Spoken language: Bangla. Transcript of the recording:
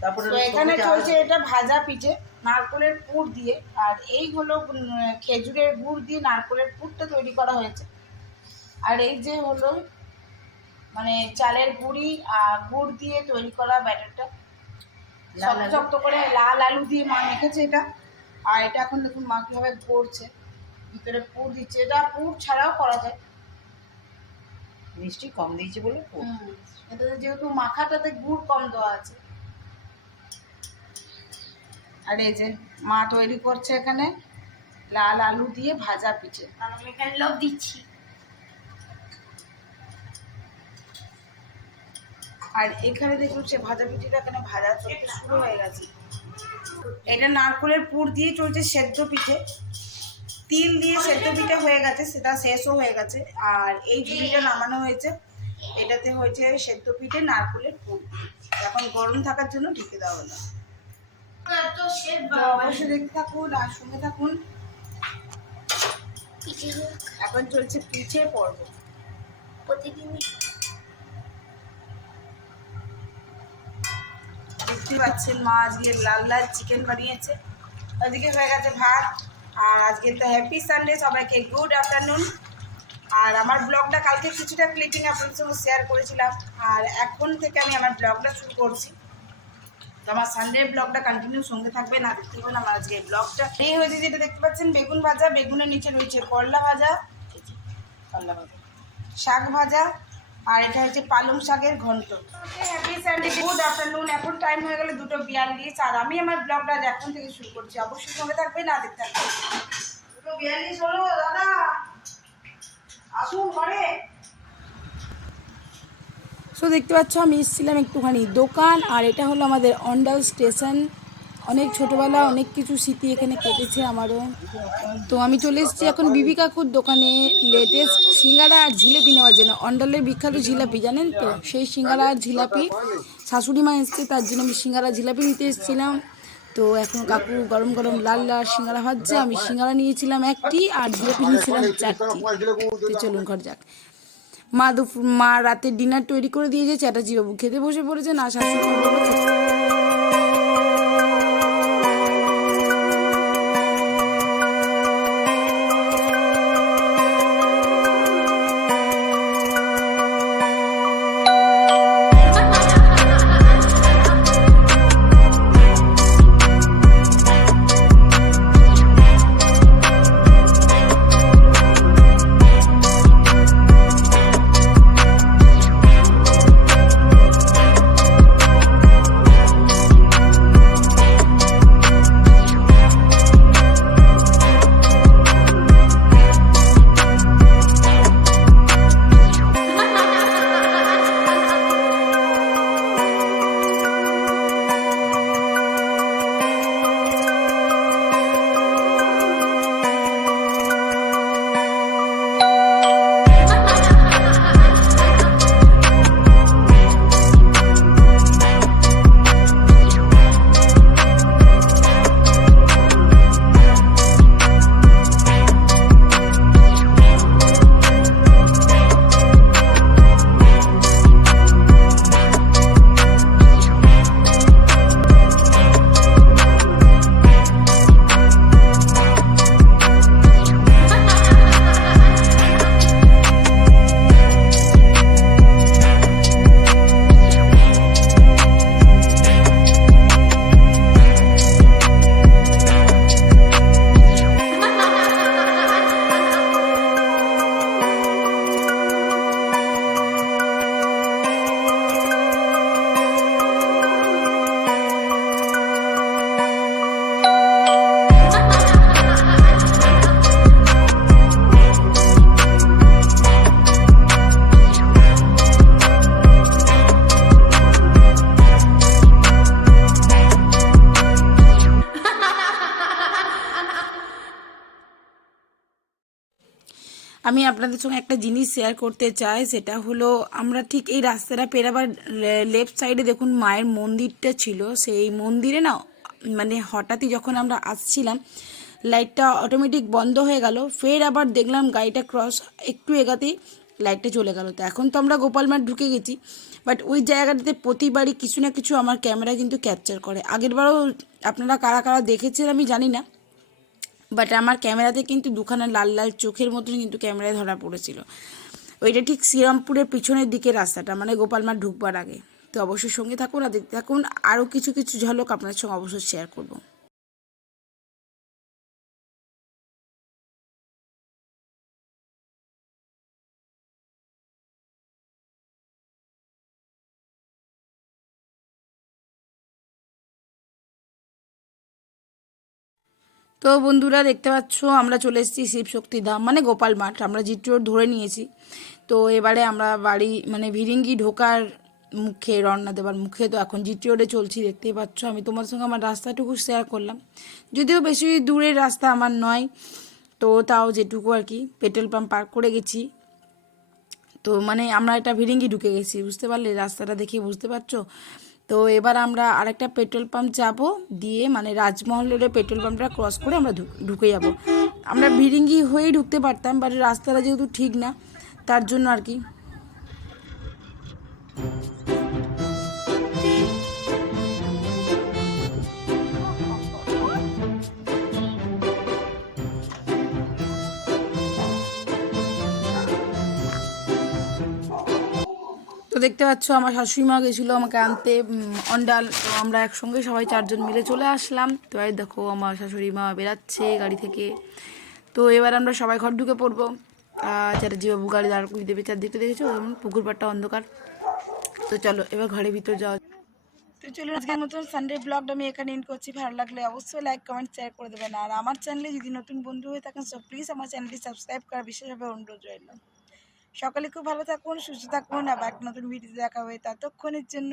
তারপরে এখানে চলছে এটা ভাজা পিঠে নারকলের পুর দিয়ে। আর এই হলো খেজুরের গুড় দিয়ে নারকলের পুরটা তৈরি করা হয়েছে। আর এই যে হলো মানে চালের গুঁড়ি আর গুড় দিয়ে তৈরি করা ব্যাটারটা। শক্ত করে লাল আলু দিয়ে মা মেখেছে এটা। আর এটা এখন দেখুন মা কীভাবে করছে ভিতরে পুর দিচ্ছে। এটা পুর ছাড়াও করা যায়। মিষ্টি কম দিয়েছি বলে এটাতে যেহেতু মাখাটাতে গুড় কম দেওয়া আছে। আর এই যে মা তৈরি করছে এখানে লাল আলু দিয়ে ভাজা পিঠে। আমি এখানে দিচ্ছি। আর এখানে দেখুন সে ভাজা পিঠেটা এখানে ভাজা চলতে শুরু হয়ে গেছে। এটা নারকলের পুর দিয়ে চলছে সেদ্ধ পিঠে। তিল দিয়ে সেদ্ধ পিঠে হয়ে গেছে সেটা শেষও হয়ে গেছে। আর এই ঝুড়িটা নামানো হয়েছে এটাতে হয়েছে সেদ্ধ পিঠে নারকলের পুর। এখন গরম থাকার জন্য ঢেকে দেওয়া হলো। অবশ্যই দেখতে থাকুন আর শুনে থাকুন। এখন চলছে পিঠে পর্ব। প্রতিদিনই। দেখতে পাচ্ছেন মা আজকে লাল লাল চিকেন বানিয়েছে। ওদিকে হয়ে গেছে ভাত। আর আজকে তো হ্যাপি সানডে সবাইকে গুড আফটারনুন আর আমার ব্লগটা কালকে কিছুটা ক্লিপিং আপনাদের সঙ্গে শেয়ার করেছিলাম। আর এখন থেকে আমি আমার ব্লগটা শুরু করছি। আমার সানডে ব্লগটা কন্টিনিউ সঙ্গে থাকবে, না দেখতে পাবেন আমার আজকে ব্লগটা এই হয়েছে যেটা দেখতে পাচ্ছেন, বেগুন ভাজা, বেগুনের নিচে রয়েছে করলা ভাজা করলা ভাজা, শাক ভাজা, আর এটা হচ্ছে পালং শাকের ঘন্ট। হ্যাপি সানডে গুড আফটারনুন এখন টাইম হয়ে গেলে দুটো বিয়াল্লিশ, আর আমি আমার ব্লগটা এখন থেকে শুরু করছি। অবশ্যই সঙ্গে থাকবে না দেখতে থাকবে দুটো বিয়াল্লিশ হলো, দাদা। আসুন, ঘরে। সো দেখতে পাচ্ছ, আমি এসেছিলাম একটুখানি দোকান, আর এটা হলো আমাদের অন্ডাল স্টেশন। অনেক ছোটোবেলা অনেক কিছু স্মৃতি এখানে কেটেছে আমারও। তো আমি চলে এসেছি এখন বিবি কাকুর দোকানে লেটেস্ট সিঙ্গারা আর জিলেপি নেওয়ার জন্য। অন্ডালের বিখ্যাত জিলাপি, জানেন তো? সেই সিঙ্গারা আর জিলাপি। শাশুড়ি মা এসছে, তার জন্য আমি সিঙ্গারা, জিলাপি নিতে এসেছিলাম। তো এখন কাকু গরম গরম লাল লাল সিঙ্গারা ভাজছে, আমি সিঙ্গারা নিয়েছিলাম একটি আর জিলাপি নিয়েছিলাম চারটি। চলুন ঘর যাক। মা দুপুর মা রাতের ডিনার তৈরি করে দিয়েছে চ্যাটার্জি বাবু খেতে বসে পড়েছে, না, শাশুড়ি আমি আপনাদের সঙ্গে একটা জিনিস শেয়ার করতে চাই, সেটা হলো আমরা ঠিক এই রাস্তাটা পেরাবার লেফট সাইডে দেখুন মায়ের মন্দিরটা ছিল। সেই মন্দিরে না মানে হঠাৎই যখন আমরা আসছিলাম লাইটটা অটোমেটিক বন্ধ হয়ে গেল। ফের আবার দেখলাম গাড়িটা ক্রস একটু এগাতেই লাইটটা চলে গেল। তো এখন তো আমরা গোপাল মাঠ ঢুকে গেছি বাট ওই জায়গাটাতে প্রতিবারই কিছু না কিছু আমার ক্যামেরা কিন্তু ক্যাপচার করে। আগেরবারও আপনারা কারা কারা দেখেছেন আমি জানি না বাট আমার ক্যামেরাতে কিন্তু দুখানা লাল লাল চোখের মতন কিন্তু ক্যামেরায় ধরা পড়েছিল। ওইটা ঠিক শ্রীরামপুরের পিছনের দিকে রাস্তাটা মানে গোপাল মাঠ ঢুকবার আগে। তো অবশ্যই সঙ্গে থাকুন আর দেখতে থাকুন। আরও কিছু কিছু ঝলক আপনার সঙ্গে অবশ্যই শেয়ার করব। তো বন্ধুরা দেখতে পাচ্ছ, আমরা চলে এসেছি শিবশক্তি ধাম মানে গোপাল মাঠ। আমরা জিট রোড ধরে নিয়েছি। তো এবারে আমরা বাড়ি মানে ভিরিঙ্গি ঢোকার মুখে, রওনা দেবার মুখে তো এখন জিটি রোডে চলছি দেখতেই পাচ্ছ। আমি তোমার সঙ্গে আমার রাস্তাটুকু শেয়ার করলাম। যদিও বেশি দূরের রাস্তা আমার নয়, তো তাও যেটুকু আর কি। পেট্রোল পাম্প পার করে গেছি। তো মানে আমরা একটা ভিরিঙ্গি ঢুকে গেছি, বুঝতে পারলে? রাস্তাটা দেখে বুঝতে পারছ? তো এবার আমরা আরেকটা পেট্রোল পাম্প যাব, দিয়ে মানে রাজমহল রোডের পেট্রোল পাম্পটা ক্রস করে আমরা ঢুকে যাব। আমরা ভিড়িঙ্গি হয়েই ঢুকতে পারতাম বাট রাস্তাটা যেহেতু ঠিক না, তার জন্য আর কি। দেখতে পাচ্ছ, আমার শাশুড়ি মা গেছিল আমাকে আনতে অন্ডাল। তো আমরা একসঙ্গে সবাই চারজন মিলে চলে আসলাম। তো এই দেখো, আমার শাশুড়ি মা বেরাচ্ছে গাড়ি থেকে। তো এবার আমরা সবাই ঘর ঢুকে পড়ব। আর জীবাবু গাড়ি দাঁড় করিয়ে দেবে, চারদিকটা দেখেছ? যেমন পুকুর পাড়টা অন্ধকার। তো চলো, এবার ঘরের ভিতর যাওয়া তো চলুন আজকের মতন সানডে ব্লগটা আমি এখানে ইন করছি। ভালো লাগলে অবশ্যই লাইক কমেন্ট শেয়ার করে দেবেন। আর আমার চ্যানেলে যদি নতুন বন্ধু হয়ে থাকেন সব প্লিজ আমার চ্যানেলটি সাবস্ক্রাইব করা বিশেষভাবে অনুরোধ রইল। সকালে খুব ভালো থাকুন সুস্থ থাকুন আবার নতুন ভিডিও দেখা হবে ততক্ষণের জন্য।